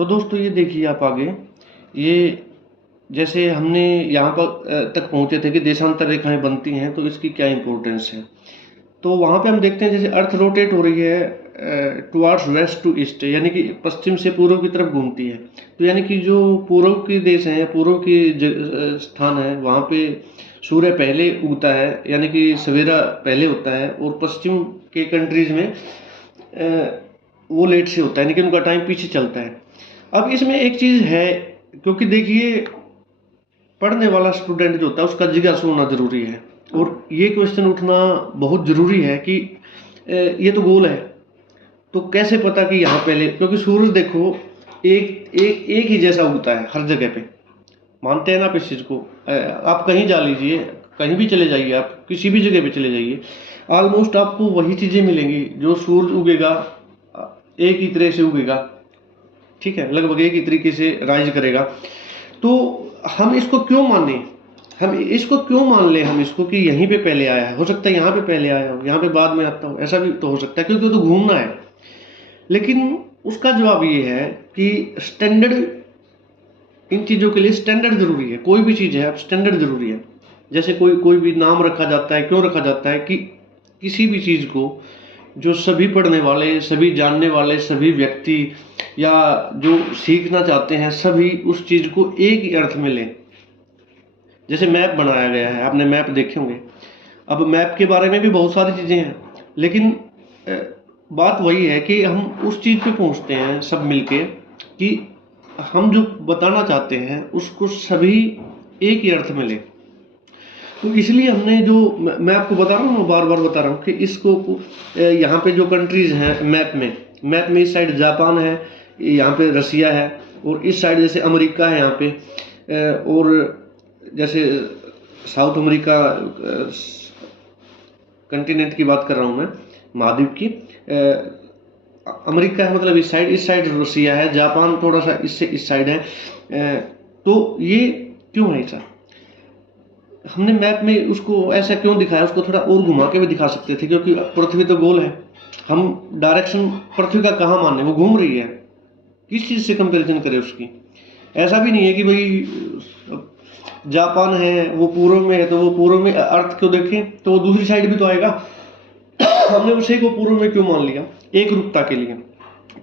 तो दोस्तों ये देखिए आप आगे, ये जैसे हमने यहाँ पर तक पहुँचे थे कि देशांतर रेखाएं बनती हैं तो इसकी क्या इम्पोर्टेंस है। तो वहाँ पे हम देखते हैं जैसे अर्थ रोटेट हो रही है टुवार्ड्स वेस्ट टू ईस्ट, यानी कि पश्चिम से पूर्व की तरफ घूमती है। तो यानी कि जो पूर्व के देश हैं, पूर्व के स्थान है, वहाँ पे सूर्य पहले उगता है, यानी कि सवेरा पहले होता है, और पश्चिम के कंट्रीज़ में वो लेट से होता है, यानी कि उनका टाइम पीछे चलता है। अब इसमें एक चीज़ है, क्योंकि देखिए पढ़ने वाला स्टूडेंट जो होता है उसका जिज्ञासु होना ज़रूरी है, और ये क्वेश्चन उठना बहुत ज़रूरी है कि ये तो गोल है, तो कैसे पता कि यहाँ पहले, क्योंकि सूरज देखो एक ही जैसा उगता है हर जगह पे, मानते हैं ना आप इस चीज़ को। आप कहीं जा लीजिए, कहीं भी चले जाइए, आप किसी भी जगह पे चले जाइए, ऑलमोस्ट आपको वही चीज़ें मिलेंगी। जो सूरज उगेगा एक ही तरह से उगेगा, ठीक है, लगभग एक ही तरीके से राइज करेगा। तो हम इसको क्यों माने, हम इसको क्यों मान लें हम इसको कि यहीं पे पहले आया है। हो सकता है यहाँ पे पहले आया हो, यहाँ पे बाद में आता हो, ऐसा भी तो हो सकता है, क्योंकि वो तो घूमना है। लेकिन उसका जवाब ये है कि स्टैंडर्ड, इन चीज़ों के लिए स्टैंडर्ड ज़रूरी है। कोई भी चीज़ है अब स्टैंडर्ड ज़रूरी है। जैसे कोई भी नाम रखा जाता है, क्यों रखा जाता है कि किसी भी चीज़ को जो सभी पढ़ने वाले, सभी जानने वाले, सभी व्यक्ति या जो सीखना चाहते हैं, सभी उस चीज़ को एक ही अर्थ में लें। जैसे मैप बनाया गया है, आपने मैप देखे होंगे। अब मैप के बारे में भी बहुत सारी चीज़ें हैं, लेकिन बात वही है कि हम उस चीज़ पे पहुंचते हैं सब मिलके कि हम जो बताना चाहते हैं उसको सभी एक ही अर्थ में लें। तो इसलिए हमने जो, मैं आपको बता रहा हूँ, बार बार बता रहा हूँ कि इसको यहाँ पे जो कंट्रीज़ हैं मैप में इस साइड जापान है, यहाँ पे रसिया है, और इस साइड जैसे अमेरिका है यहाँ पे, और जैसे साउथ अमेरिका कंटिनेंट की बात कर रहा हूँ मैं, महाद्वीप की। अमेरिका है मतलब इस साइड रसिया है, जापान थोड़ा सा इससे इस साइड है। तो ये क्यों है ऐसा, हमने मैप में उसको ऐसा क्यों दिखाया, उसको थोड़ा और घुमा के भी दिखा सकते थे, क्योंकि पृथ्वी तो गोल है। हम डायरेक्शन पृथ्वी का कहाँ माने, वो घूम रही है, किस चीज़ से कंपैरिजन करें उसकी। ऐसा भी नहीं है कि भाई जापान है वो पूर्व में है तो वो पूर्व में अर्थ क्यों देखें, तो वो दूसरी साइड भी तो आएगा। हमने उसे को पूर्व में क्यों मान लिया, एक रूपता के लिए,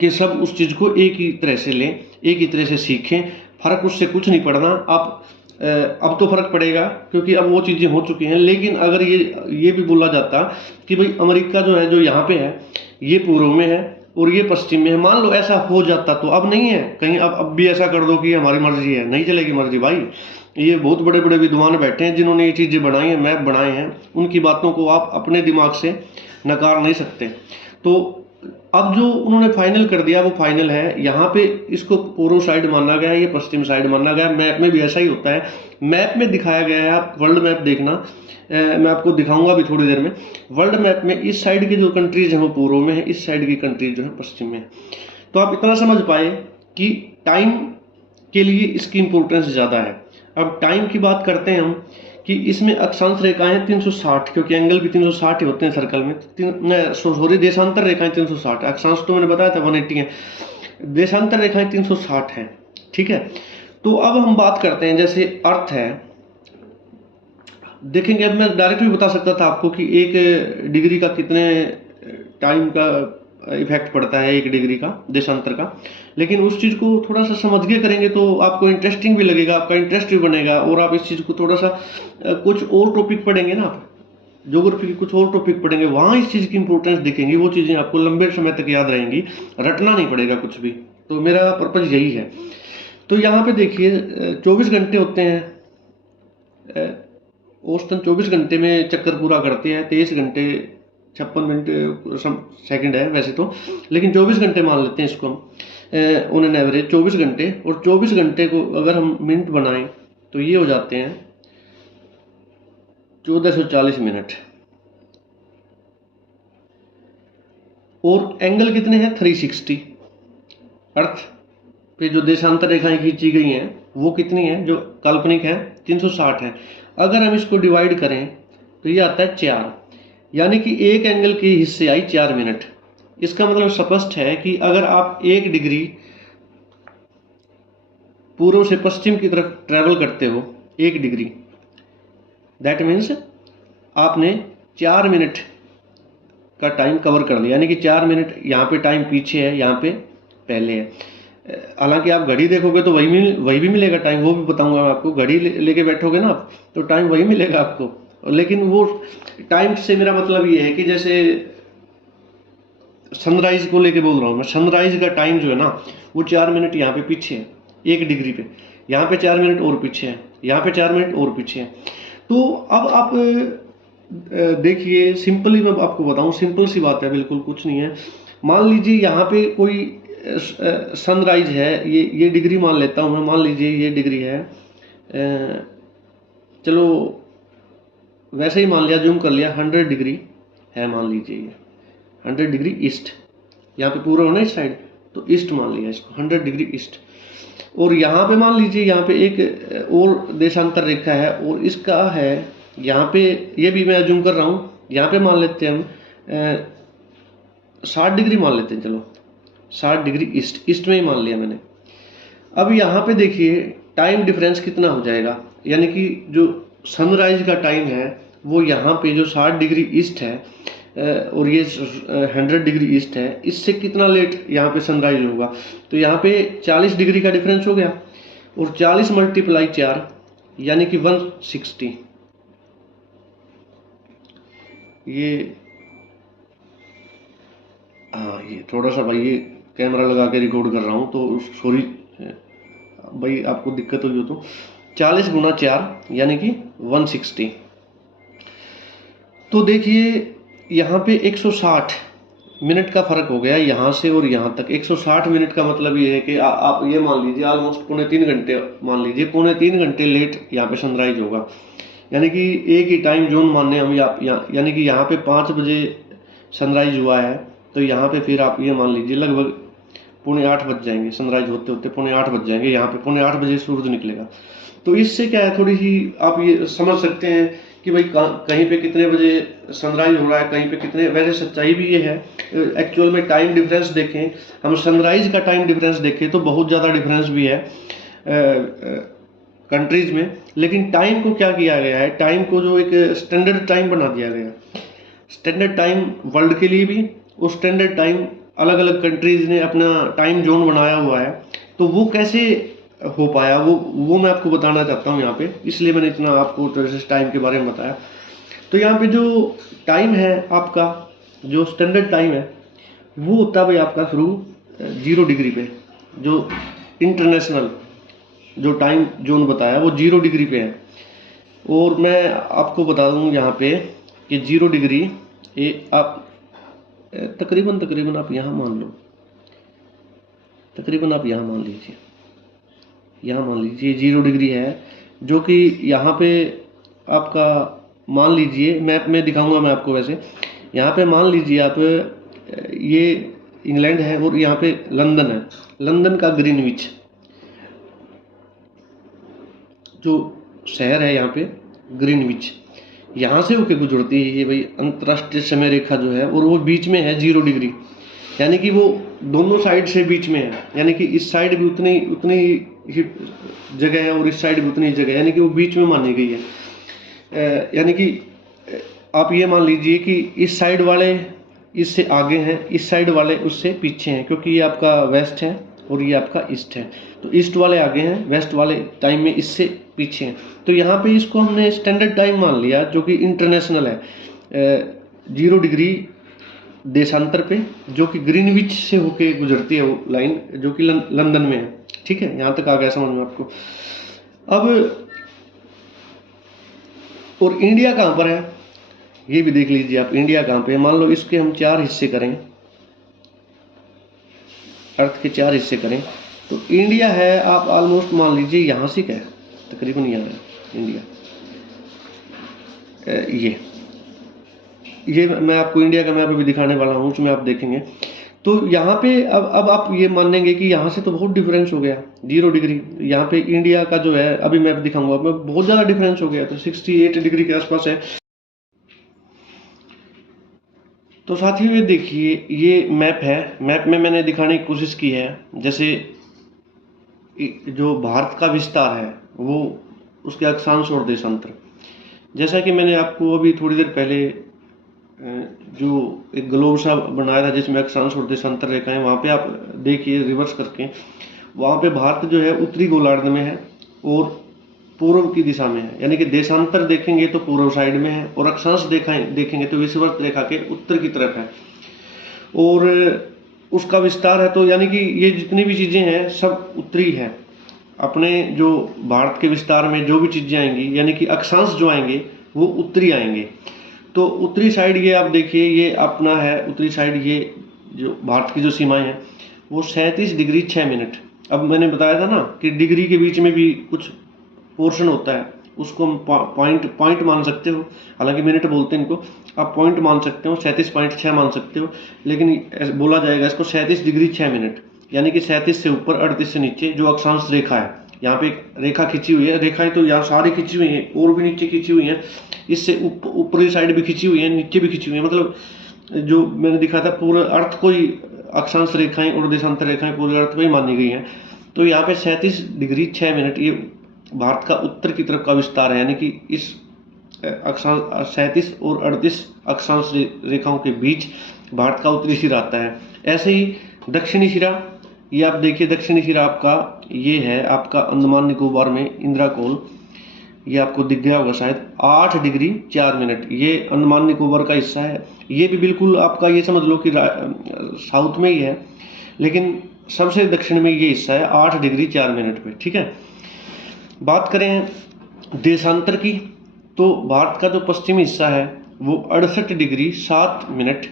कि सब उस चीज़ को एक ही तरह से लें, एक ही तरह से सीखें। फर्क उससे कुछ नहीं पड़ना। आप अब तो फर्क पड़ेगा क्योंकि अब वो चीज़ें हो चुकी हैं। लेकिन अगर ये भी बोला जाता कि भाई अमेरिका जो है, जो यहाँ पे है, ये पूर्व में है और ये पश्चिम में है, मान लो ऐसा हो जाता, तो अब नहीं है कहीं, अब भी ऐसा कर दो कि हमारी मर्जी है, नहीं चलेगी मर्जी भाई। ये बहुत बड़े बड़े विद्वान बैठे हैं जिन्होंने ये चीज़ें बनाई हैं, मैप बनाए हैं, उनकी बातों को आप अपने दिमाग से नकार नहीं सकते। तो अब जो उन्होंने फाइनल कर दिया वो फाइनल है। यहाँ पे इसको पूर्व साइड माना गया है, ये पश्चिम साइड माना गया है। मैप में भी ऐसा ही होता है, मैप में दिखाया गया है। आप वर्ल्ड मैप देखना, मैं आपको दिखाऊंगा भी थोड़ी देर में। वर्ल्ड मैप में इस साइड की जो कंट्रीज हैं वो पूर्व में है, इस साइड की कंट्रीज जो है पश्चिम में है। तो आप इतना समझ पाए कि टाइम के लिए इसकी इंपॉर्टेंस ज़्यादा है। अब टाइम की बात करते हैं हम कि इसमें अक्षांश रेखाएं 360, क्योंकि एंगल भी 360 ही होते हैं सर्कल में। सॉरी, देशांतर रेखाएं 360, अक्षांश तो मैंने बताया था 180 है, देशांतर रेखाएं 360 हैं, ठीक है। तो अब हम बात करते हैं, जैसे अर्थ है, देखेंगे। अब मैं डायरेक्ट भी बता सकता था आपको कि 1 डिग्री का कितने टाइम का इफेक्ट पड़ता है, 1 डिग्री का देशांतर का, लेकिन उस चीज़ को थोड़ा सा समझ के करेंगे तो आपको इंटरेस्टिंग भी लगेगा, आपका इंटरेस्ट भी बनेगा, और आप इस चीज़ को थोड़ा सा कुछ और टॉपिक पढ़ेंगे ना, आप ज्योग्राफी के कुछ और टॉपिक पढ़ेंगे, वहाँ इस चीज़ की इंपॉर्टेंस दिखेंगी, वो चीज़ें आपको लंबे समय तक याद रहेंगी, रटना नहीं पड़ेगा कुछ भी। तो मेरा पर्पज़ यही है। तो यहाँ पे देखिए 24 घंटे होते हैं, औसतन 24 घंटे में चक्कर पूरा करते हैं। 23 घंटे 56 मिनट सेकंड है वैसे तो, लेकिन 24 घंटे मान लेते हैं इसको हम ऑन एन एवरेज 24 घंटे। और 24 घंटे को अगर हम मिनट बनाएं तो ये हो जाते हैं 1440 मिनट। और एंगल कितने हैं, 360। अर्थ पे जो देशांतर रेखाएं खींची गई हैं वो कितनी है, जो काल्पनिक है, 360 है। अगर हम इसको डिवाइड करें तो ये आता है 4, यानी कि एक एंगल के हिस्से आई 4 मिनट। इसका मतलब स्पष्ट है कि अगर आप 1 डिग्री पूर्व से पश्चिम की तरफ ट्रैवल करते हो 1 डिग्री, दैट मीन्स आपने 4 मिनट का टाइम कवर कर लिया, यानी कि 4 मिनट यहाँ पे टाइम पीछे है, यहाँ पे पहले है। हालांकि आप घड़ी देखोगे तो वही भी मिलेगा टाइम, वो भी बताऊंगा मैं आपको। घड़ी लेके बैठोगे ना आप तो टाइम वही मिलेगा आपको, लेकिन वो टाइम से मेरा मतलब ये है कि जैसे सनराइज को लेके बोल रहा हूँ मैं, सनराइज का टाइम जो है ना वो 4 मिनट यहाँ पे पीछे है 1 डिग्री पे, यहाँ पे 4 मिनट और पीछे है, यहाँ पे 4 मिनट और पीछे है। तो अब आप देखिए, सिंपली मैं आपको बताऊं, सिंपल सी बात है, बिल्कुल कुछ नहीं है। मान लीजिए यहाँ पे कोई सनराइज है, ये डिग्री मान लेता हूँ मैं, मान लीजिए ये डिग्री है, चलो वैसे ही मान लिया, जूम कर लिया, 100 डिग्री है मान लीजिए, ये 100 डिग्री ईस्ट, यहाँ पे पूरा होना इस साइड, तो ईस्ट मान लिया इसको, 100 डिग्री ईस्ट। और यहाँ पे मान लीजिए यहाँ पे एक और देशांतर रेखा है, और इसका है यहाँ पे, ये भी मैं जूम कर रहा हूँ, यहाँ पे मान लेते हैं हम 60 डिग्री मान लेते हैं, चलो 60 डिग्री ईस्ट में ही मान लिया मैंने। अब यहाँ पे देखिए टाइम डिफरेंस कितना हो जाएगा, यानी कि जो सनराइज का टाइम है वो यहाँ पे जो 60 डिग्री ईस्ट है और ये 100 डिग्री ईस्ट है, इससे कितना लेट यहाँ पे सनराइज होगा। तो यहाँ पे 40 डिग्री का डिफरेंस हो गया, और 40 × 4 यानी कि 160। ये हाँ, ये थोड़ा सा भाई ये कैमरा लगा के रिकॉर्ड कर रहा हूँ तो सॉरी भाई, आपको दिक्कत हुई हो तो। 40 × 4 यानी कि 160। तो देखिए यहाँ पे 160 मिनट का फर्क हो गया यहाँ से और यहाँ तक। 160 मिनट का मतलब ये है कि आप ये मान लीजिए ऑलमोस्ट 2.5 घंटे, मान लीजिए 2.5 घंटे लेट यहाँ पे सनराइज होगा। यानी कि एक ही टाइम जोन मानने हम यानी कि यहाँ पे 5 बजे सनराइज हुआ है, तो यहाँ पे फिर आप ये मान लीजिए लगभग 7:45 बज जाएंगे, सनराइज होते होते 7:45 बज जाएंगे, यहाँ पे 7:45 बजे सूरज निकलेगा। तो इससे क्या है, थोड़ी सी आप ये समझ सकते हैं कि भाई कहीं पे कितने बजे सनराइज हो रहा है, कहीं पे कितने। वैसे सच्चाई भी ये है, एक्चुअल में टाइम डिफरेंस देखें, हम सनराइज का टाइम डिफरेंस देखें तो बहुत ज़्यादा डिफरेंस भी है कंट्रीज में। लेकिन टाइम को क्या किया गया है, टाइम को जो एक स्टैंडर्ड टाइम बना दिया गया, स्टैंडर्ड टाइम वर्ल्ड के लिए भी, उस स्टैंडर्ड टाइम अलग अलग कंट्रीज ने अपना टाइम जोन बनाया हुआ है। तो वो कैसे हो पाया, वो मैं आपको बताना चाहता हूँ यहाँ पे, इसलिए मैंने इतना आपको टाइम के बारे में बताया। तो यहाँ पे जो टाइम है आपका, जो स्टैंडर्ड टाइम है, वो होता है भाई आपका शुरू 0 डिग्री पे। जो इंटरनेशनल जो टाइम जोन बताया वो 0 डिग्री पे है। और मैं आपको बता दूँ यहाँ पे कि 0 डिग्री ये आप तकरीबन आप यहाँ मान लो, तकरीबन आप यहाँ मान लीजिए, यहाँ मान लीजिए 0 डिग्री है, जो कि यहाँ पे आपका मान लीजिए, मैप में दिखाऊंगा मैं आपको। वैसे यहाँ पे मान लीजिए आप, ये इंग्लैंड है और यहाँ पे लंदन है, लंदन का ग्रीनविच जो शहर है यहाँ पे ग्रीनविच, यहाँ से होके गुजरती है ये भाई अंतर्राष्ट्रीय समय रेखा जो है, और वो बीच में है 0 डिग्री, यानी कि वो दोनों साइड से बीच में है। यानी कि इस साइड भी उतनी ही जगह है और इस साइड भी उतनी ही जगह है, यानी कि वो बीच में मानी गई है। यानी कि आप ये मान लीजिए कि इस साइड वाले इससे आगे हैं, इस साइड वाले उससे पीछे हैं, क्योंकि ये आपका वेस्ट है और ये आपका ईस्ट है। तो ईस्ट वाले आगे हैं, वेस्ट वाले टाइम में इससे पीछे हैं। तो यहाँ पे इसको हमने स्टैंडर्ड टाइम मान लिया, जो कि इंटरनेशनल है, 0 डिग्री देशांतर पे, जो कि ग्रीनविच से होके गुजरती है वो लाइन, जो कि लंदन में है। ठीक है, यहाँ तक आ गया समझ में आपको। अब और इंडिया कहाँ पर है ये भी देख लीजिए आप, इंडिया कहाँ पे है। मान लो इसके हम 4 हिस्से करें, अर्थ के 4 हिस्से करें, तो इंडिया है आप ऑलमोस्ट मान लीजिए यहाँ से क्या है, तकरीबन यहाँ है इंडिया। ये मैं आपको इंडिया का मैप भी दिखाने वाला हूँ, उसमें आप देखेंगे। तो यहाँ पे अब आप ये मानेंगे कि यहाँ से तो बहुत डिफरेंस हो गया 0 डिग्री। यहाँ पे इंडिया का जो है, अभी मैप दिखाऊंगा, मैं बहुत ज़्यादा डिफरेंस हो गया, तो 68 डिग्री के आसपास है। तो साथियों ये देखिए, ये मैप है, मैप में मैंने दिखाने की कोशिश की है। जैसे जो भारत का विस्तार है वो उसके अक्षांश और देशांतर, जैसा कि मैंने आपको अभी थोड़ी देर पहले जो एक ग्लोब सा बनाया था जिसमें अक्षांश और देशांतर रेखाएं, वहाँ पे आप देखिए रिवर्स करके, वहाँ पे भारत जो है उत्तरी गोलार्ध में है और पूर्व की दिशा में है, यानी कि देशांतर देखेंगे तो पूर्व साइड में है और अक्षांश देखेंगे तो विषुवत रेखा के उत्तर की तरफ है और उसका विस्तार है। तो यानी कि ये जितनी भी चीज़ें हैं सब उत्तरी है। अपने जो भारत के विस्तार में जो भी चीज़ें आएंगी यानी कि अक्षांश जो आएंगे वो उत्तरी आएंगे। तो उत्तरी साइड ये आप देखिए, ये अपना है उत्तरी साइड, ये जो भारत की जो सीमाएं हैं वो 37 डिग्री 6 मिनट। अब मैंने बताया था ना कि डिग्री के बीच में भी कुछ पोर्शन होता है, उसको हम पॉइंट मान सकते हो, हालांकि मिनट बोलते हैं इनको, आप पॉइंट मान सकते हो, 37.6 मान सकते हो, लेकिन बोला जाएगा इसको 37 डिग्री 6 मिनट, यानी कि 37 से ऊपर 38 से नीचे जो अक्षांश रेखा है। यहाँ पे एक रेखा खींची हुई है, रेखाएं तो यहाँ सारी खींची हुई हैं और भी नीचे खींची हुई हैं, इससे ऊपरी साइड भी खींची हुई है, नीचे भी खींची हुई है, मतलब जो मैंने दिखा था पूरा अर्थ को ही अक्षांश रेखाएं और देशांतर रेखाएं पूरे अर्थ को ही मानी गई हैं। तो यहाँ पे 37 डिग्री 6 मिनट ये भारत का उत्तर की तरफ का विस्तार है, यानी कि इस अक्षांश 37 और 38 अक्षांश रेखाओं के बीच भारत का उत्तरी सिरा आता है। ऐसे ही दक्षिणी सिरा, ये आप देखिए दक्षिणी सिरा आपका ये है आपका अंडमान निकोबार में इंदिरा कोल, ये आपको दिख गया होगा शायद, 8 डिग्री 4 मिनट, ये अंडमान निकोबार का हिस्सा है। ये भी बिल्कुल आपका ये समझ लो कि साउथ में ही है, लेकिन सबसे दक्षिण में ये हिस्सा है 8 डिग्री 4 मिनट पे, ठीक है। बात करें देशांतर की, तो भारत का जो पश्चिमी हिस्सा है वो 68 डिग्री 7 मिनट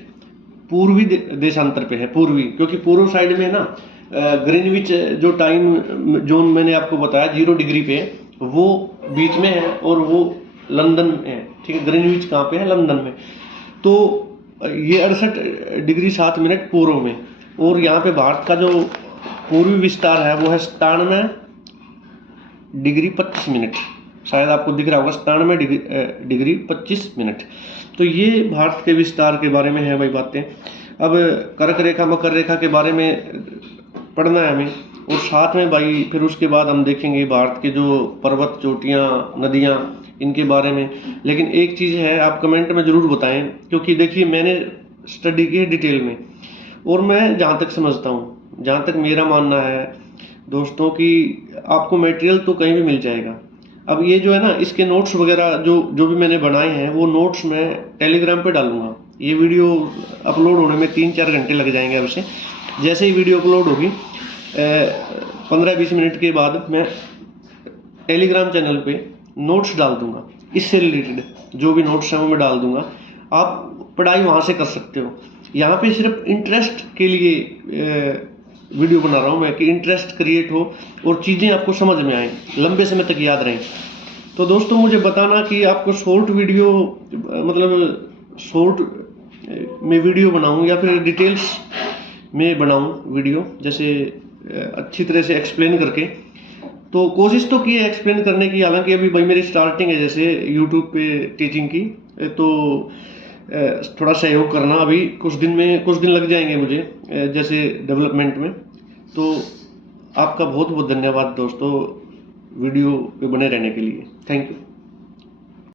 पूर्वी देशांतर पे है, पूर्वी, क्योंकि पूर्व साइड में ना ग्रीनविच जो टाइम जोन मैंने आपको बताया 0 डिग्री पे, वो बीच में है और वो लंदन में है, ठीक है। ग्रीनविच कहाँ पे है? लंदन में। तो ये 68 डिग्री 7 मिनट पूर्व में, और यहाँ पे भारत का जो पूर्वी विस्तार है वो है 97 डिग्री 25 मिनट, शायद आपको दिख रहा होगा 97 डिग्री 25 मिनट। तो ये भारत के विस्तार के बारे में है भाई बातें। अब कर्क रेखा मकर रेखा के बारे में पढ़ना है हमें, और साथ में भाई फिर उसके बाद हम देखेंगे भारत के जो पर्वत चोटियाँ नदियाँ इनके बारे में। लेकिन एक चीज़ है, आप कमेंट में ज़रूर बताएं, क्योंकि देखिए मैंने स्टडी की है डिटेल में, और मैं जहाँ तक समझता हूँ, जहाँ तक मेरा मानना है दोस्तों कि आपको मटेरियल तो कहीं भी मिल जाएगा। अब ये जो है ना, इसके नोट्स वगैरह जो भी मैंने बनाए हैं वो नोट्स मैं टेलीग्राम पे डालूंगा। ये वीडियो अपलोड होने में 3-4 घंटे लग जाएंगे। अब से जैसे ही वीडियो अपलोड होगी 15-20 मिनट के बाद मैं टेलीग्राम चैनल पे नोट्स डाल दूंगा, इससे रिलेटेड जो भी नोट्स हैं वो मैं डाल दूंगा। आप पढ़ाई वहाँ से कर सकते हो। यहाँ पे सिर्फ इंटरेस्ट के लिए वीडियो बना रहा हूँ मैं, कि इंटरेस्ट क्रिएट हो और चीज़ें आपको समझ में आएँ, लंबे समय तक याद रहें। तो दोस्तों मुझे बताना कि आपको शॉर्ट वीडियो, मतलब शॉर्ट में वीडियो बनाऊँ या फिर डिटेल्स में बनाऊँ वीडियो, जैसे अच्छी तरह से एक्सप्लेन करके। तो कोशिश तो की है एक्सप्लेन करने की, हालांकि अभी भाई मेरी स्टार्टिंग है जैसे यूट्यूब पे टीचिंग की, तो थोड़ा सहयोग करना। अभी कुछ दिन लग जाएंगे मुझे जैसे डेवलपमेंट में। तो आपका बहुत बहुत धन्यवाद दोस्तों वीडियो पे बने रहने के लिए। Thank you.